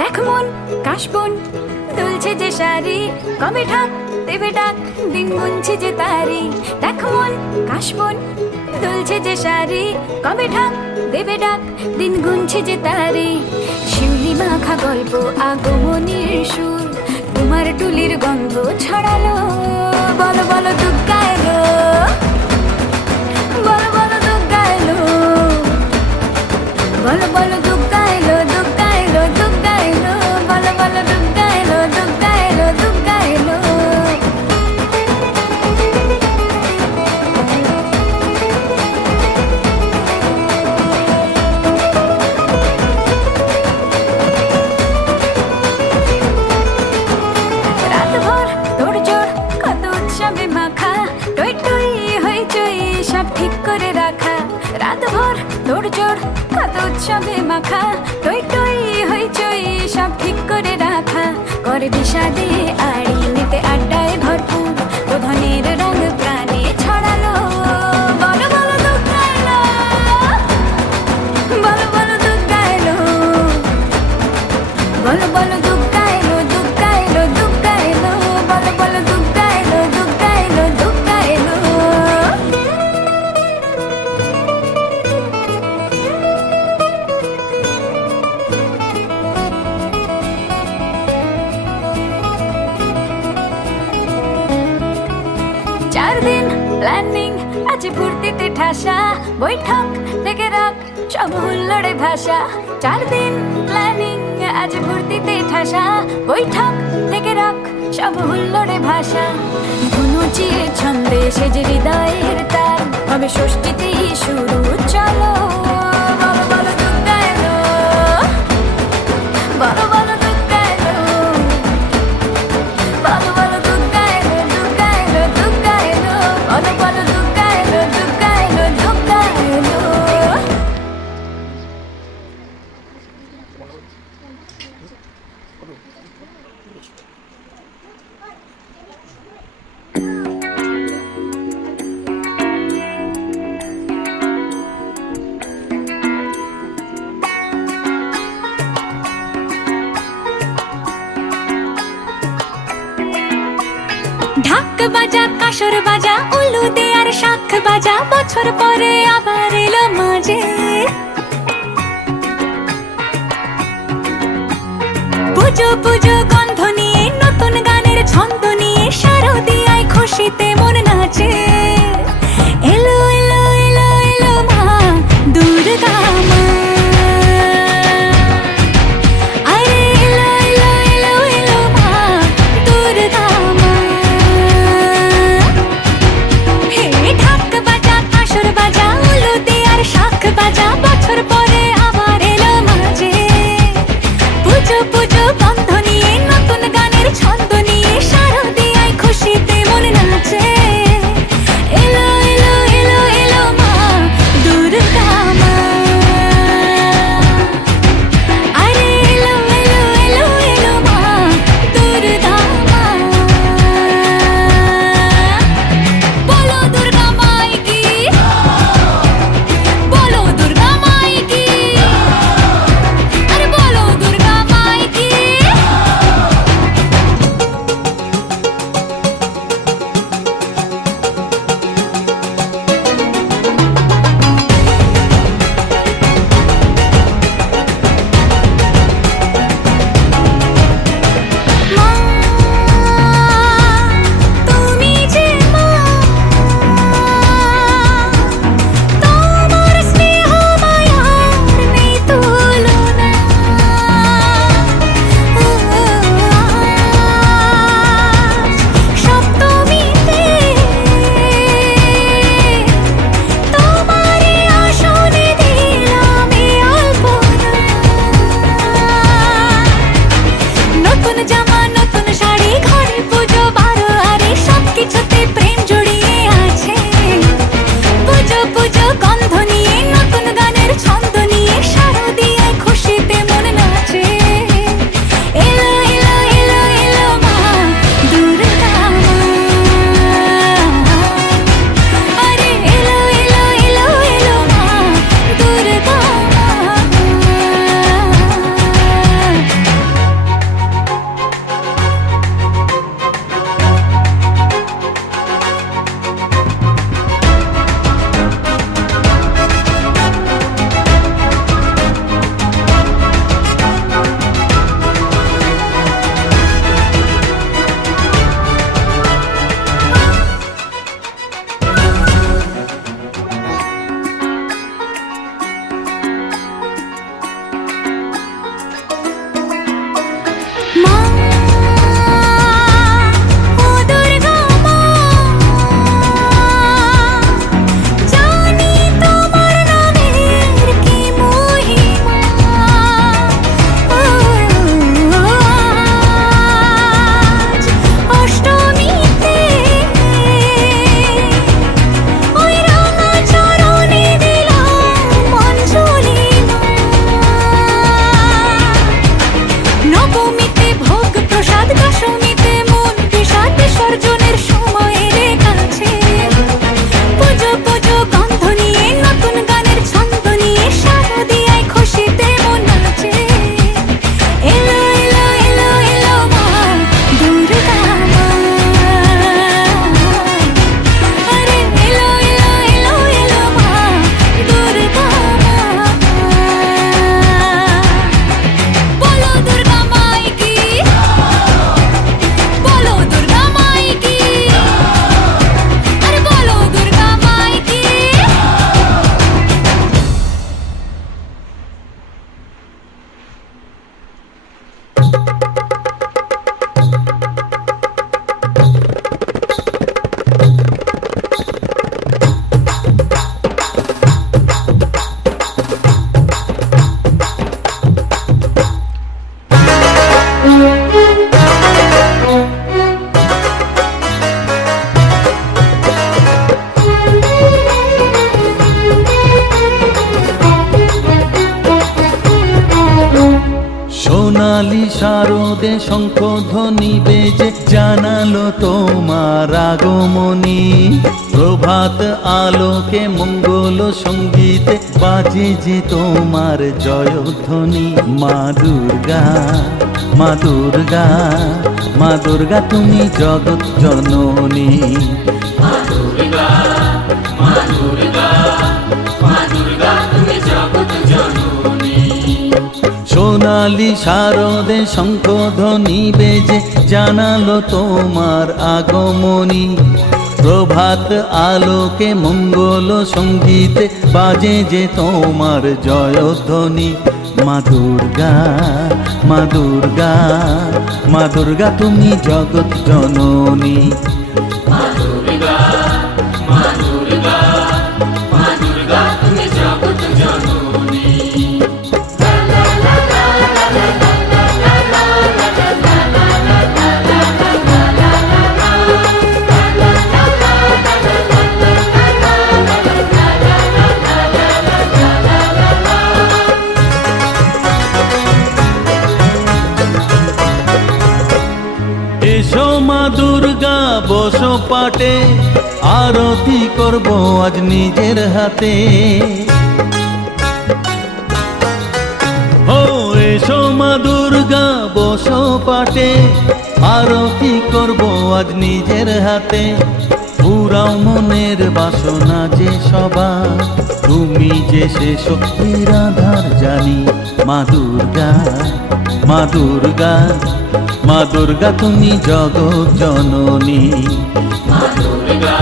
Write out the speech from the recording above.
দেখ মন কাশবন দুলছে যে শাড়ি, কবে ঢাক দেবে ডাক, দিন গুনছে যে তারি। দেখ মন কাশবন দুলছে যে শাড়ি, কবে ঢাক দেবে ডাক, দিন গুনছে যে তারি। শিউলি মাখা গল্প আগমনীর সুর, তোমার টুলির গন্ধ ছড়ালো। বলো বলো দুগ্গা এলো, বলো বলো দুগ্গা এলো, বলো বলো দুগ্গা এলো, দুগ্গা এলো, দুগ্গা এলো, বলো বলো দুগ্গা এলো, দুগ্গা এলো, দুগ্গা এলো। রাতভর তোড়জোড় কত উৎসবে মাখা, টই টই হইচই সব ঠিক করে রাখা। রাতভর তোড়জোড় কত উৎসবে মাখা, টই টই হইচই সব ঠিক করে রাখা। করে বিষাদে আড়ি নিতে আড্ডায় ভরপুর, প্রধানের রঙ প্রাণে ছড়ালো। বলো বলো দুগ্গা এলো, বলো বলো দুগ্গা এলো, বলো বলো দুগ্গা এলো, দুগ্গা এলো, দুগ্গা এলো, বলো বলো দুগ্গা এলো, দুগ্গা এলো, দুগ্গা এলো। চার দিন প্ল্যানিং আছে ফুর্তিতে ঠাসা, বৈঠক থেকে রাখ সব হুল্লোড়ে ভাষা। চার দিন প্ল্যানিং আজ ফুর্তিতে ঠাসা, বৈঠক থেকে রাখ সব হুল্লোড়ে ভাষা। ধনুচিয়ে ছন্দে সেজে হৃদয়ের তার, হবে ষষ্ঠীতেই শুরু চলো। বলো বলো দুগ্গা এলো, বলো বলো দুগ্গা এলো, বলো বলো দুগ্গা এলো, দুগ্গা এলো, দুগ্গা এলো, বলো বলো দুগ্গা এলো, দুগ্গা এলো, দুগ্গা এলো। ঢাক বাজা কাসর বাজা, উলু দে আর শাখ বাজা, বছর পরে আবার এলো মাঝে। পুজো পুজো গন্ধ নিয়ে, নতুন গানের ছন্দ নিয়ে, শারদিয়ায় খুশিতে মন নাচে। এলো এলো এলো এলো মা দুর্গা মা, আরে এলো এলো এলো এলো মা দুর্গা মা। হে ঢাক বাজা কাসর বাজা, উলু দে আর শাখ বাজা, বছর পরে আবার এলো মাঝে। পুজো পুজো গন্ধ নিয়ে, নতুন গানের ছন্দ নিয়ে, শারদিয়ায় খুশিতে মন নাচে। শারদে শঙ্খধ্বনি বেজে জানালো তোমার আগমনী। প্রভাত আলোকে মঙ্গল সঙ্গীতে বাজে যে তোমার জয়ধ্বনি। মা দুর্গা, মা দুর্গা, মা দুর্গা তুমি জগৎ জননী। মা দুর্গা, মা দুর্গা, মা দুর্গা তুমি জগৎ জননী। সোনালি শারদে শঙ্খধ্বনি বেজে জানালো তোমার আগমনী। প্রভাত আলোকে মঙ্গল সঙ্গীতে বাজে যে তোমার জয়ধ্বনি। মা দুর্গা, মা দুর্গা, মা দুর্গা তুমি জগৎ জননী। মা দুর্গা, মা দুর্গা, মা দুর্গা তুমি জগৎ জননী। এসো মা দুর্গা বসো পাটে, আরতি করব আজ নিজের হাতে। ও এসো মা দুর্গা বসো পাটে, আরতি করব আজ নিজের হাতে। পুরাও মনের বাসনা যে সবার, তুমি যে সে শক্তির আধার জানি। মা দুর্গা, মা দুর্গা, মা দুর্গা তুমি জগৎ জননী। মা দুর্গা,